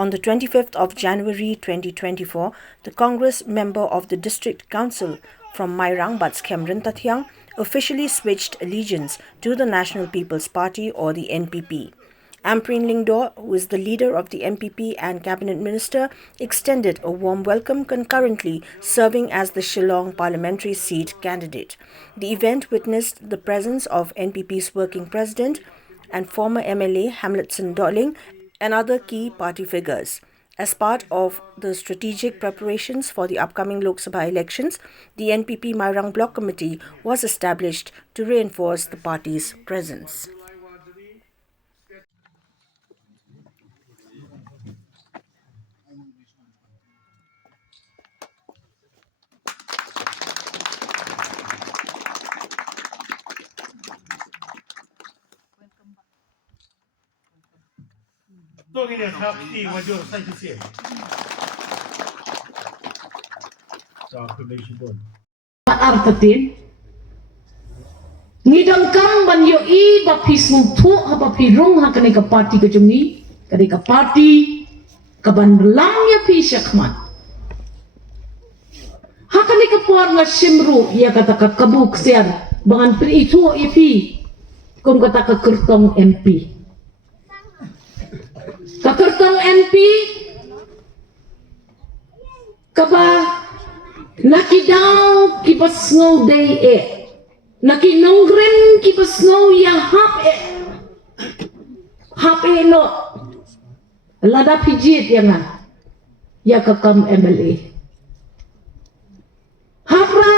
On the 25th of January 2024, the Congress member of the District Council from Mairang Batskhem Ryntathiang officially switched allegiance to the National People's Party or the NPP. Ampareen Lyngdoh, who is the leader of the NPP and Cabinet Minister, extended a warm welcome, concurrently serving as the Shillong parliamentary seat candidate. The event witnessed the presence of NPP's working president and former MLA Hamletson Dohling and other key party figures. As part of the strategic preparations for the upcoming Lok Sabha elections, the NPP Mairang Block Committee was established to reinforce the party's presence. Artatin ngidang kam ban yo I ba pismung thu ha ba pirung ha kani ka party ka jungi kani ka party ka ban lang ya pi syakmat ha kani ka puar nga simru ya kata ka kabuk sian bangan pri itu ipi kum kata ka kertong MP ka kertong MP ka ba nakidaw kipas ngaw day nakinongren kipas ngaw ya hap no lada pijit ya nga ya kakam MLA hapra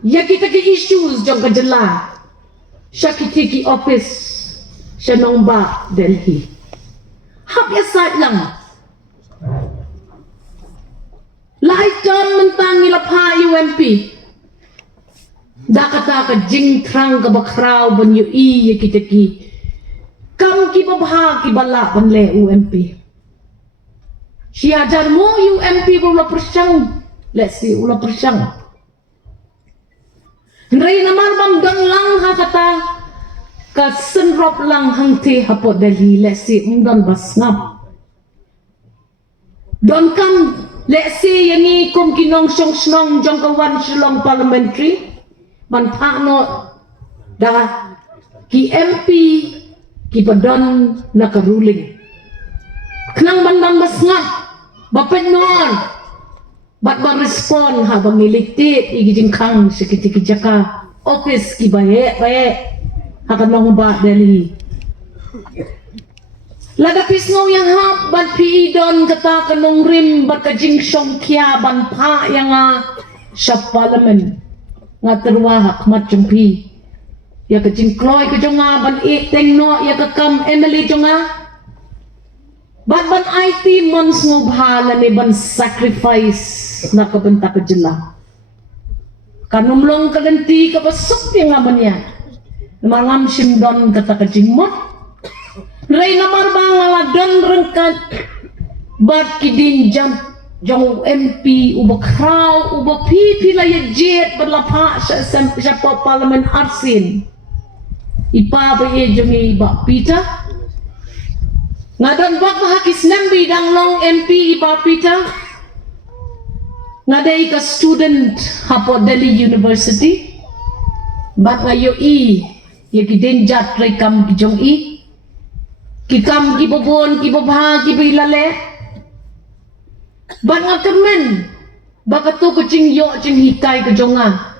ya kita ki issues jong kajala siya kiti ki office siya nongba Delhi hap ya side lang Laikan mentang ilapha UMP dakata ka jing trang ka bakraw ban yu I kita ki kam ki babha ki bala ban le UMP siya jar mo UMP ula persang let's see ula persang Ray namar bam dang lang ha kata ka senrop lang hang te hapot Delhi let's see ungdan basngap don kam let's say yani kum kinong song snong jong kawan Shillong parliamentary man pakno da ki MP ki padon nakaruling knang bandang basngap bapet non bat ba respond ha bangilitit igijing kang sekiti kijaka office ki bae ha kanong ba Delhi Lagapis ngaw yang hap ban PI don kata kanong rim bat kajing song kia ban pa yang sa parliament nga terwahak mat jong pi ya kajing kloy ka jong ban teng no ya kakam MLA jong ban IT mons ngo bhala ni ban sacrifice na kabenta ka jela kanumlong kalenti ka pasok yang ban ya malam simdon kata kajing mot Ray namar bang aladon rengkat bat kidin jam jong MP uba kraw uba pipi la ya jet berlapa sa parliament arsin ipa ba ye jongi ba pita ngadon bak hakis nambi dang long MP ipa pita ngadai ka student hapo Delhi University bat ngayo I ya kidin jat rekam ki jong I kikam ki bobon ki bobha ki bilale ban nga kermen bakato ko ching yo ching hikay ko jonga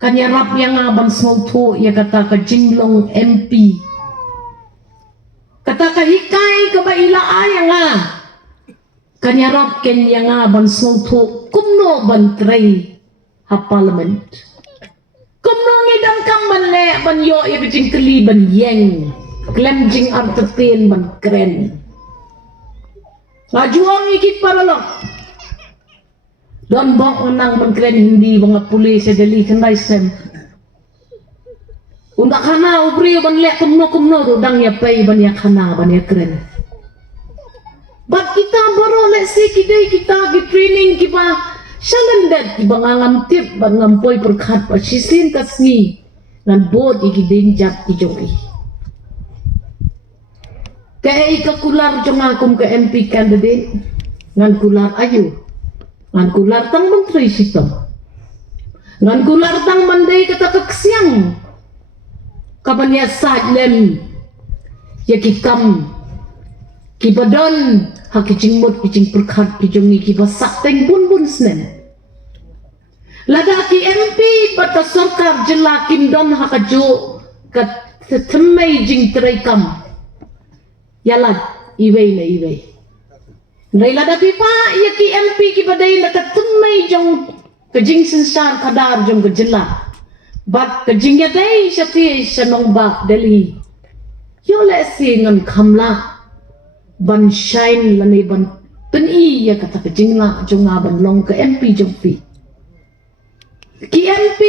kanya rap yang ban small tho ya kata ka jinglong MP kata ka hikay ka ba ila ayanga kanya rap ken yang ban small tho kumno ban tray ha parliament kumno ngidam kam ban le ban yo ya jing kli ban yeng Klem jing artetin ban keren ngajuang ikit para lo don bok menang ban keren hindi mga pulis sa Delhi kanday sem unda kana ubri ban le kumno rudang ya pay ban ya kana ban ya keren bat kita baro le si kidai kita gi training ki ba shalandet ki bangangam tip ban ngampoy perkhat pa sisin kasni nan bod iki denjat ki jogi Kaya ikakular jong akum ke MP candidate ngan kular ayu, ngan kular tang menteri sitom, ngan kular tang mandai kata keksiang, kapan ya sajlem, ya kikam, kibadon, hakicing mut kicing perkat kijongi kibasak teng bun senen. Lada ki MP bata sorkar jela kimdon hakajo kat temai jing terekam. Yalat iwei na iwei. Naila da pipa ya ki MP ki badai na katumai jong kajing sensar kadar jong kejela. Bat kajing ya dai syati syanong bak Delhi. Yo le si ngan kamla ban shine lani ban peni ya kata kajing la jong ban long ke MP jong pi. Ki MP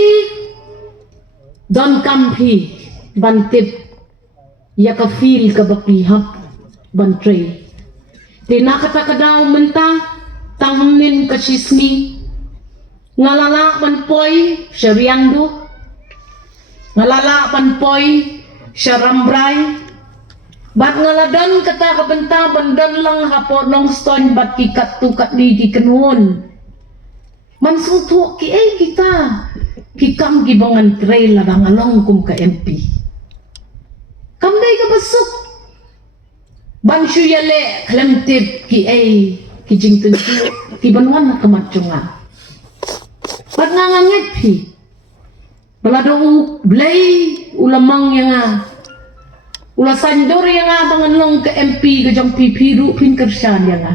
don kampi ban tip ya ka feel ka bakihap bantray. Tinakata ka daw mentang tangmin ka sismi ngalala manpoy syariangdo ngalala manpoy syarambray bat ngaladan kata ka benta bandan lang haponong stone bat kikat tukat di kikenun mansutu ki kita kikam gibangan trail ladang along kum ka MP kamday ka basuk banshu yale klemtip ki ki jing tentu ki banwan na kamachunga pat ngangangit pi balado blay ulamang yang ula sandor yang bangan long ke MP ke jong pipiru pin kersyan yang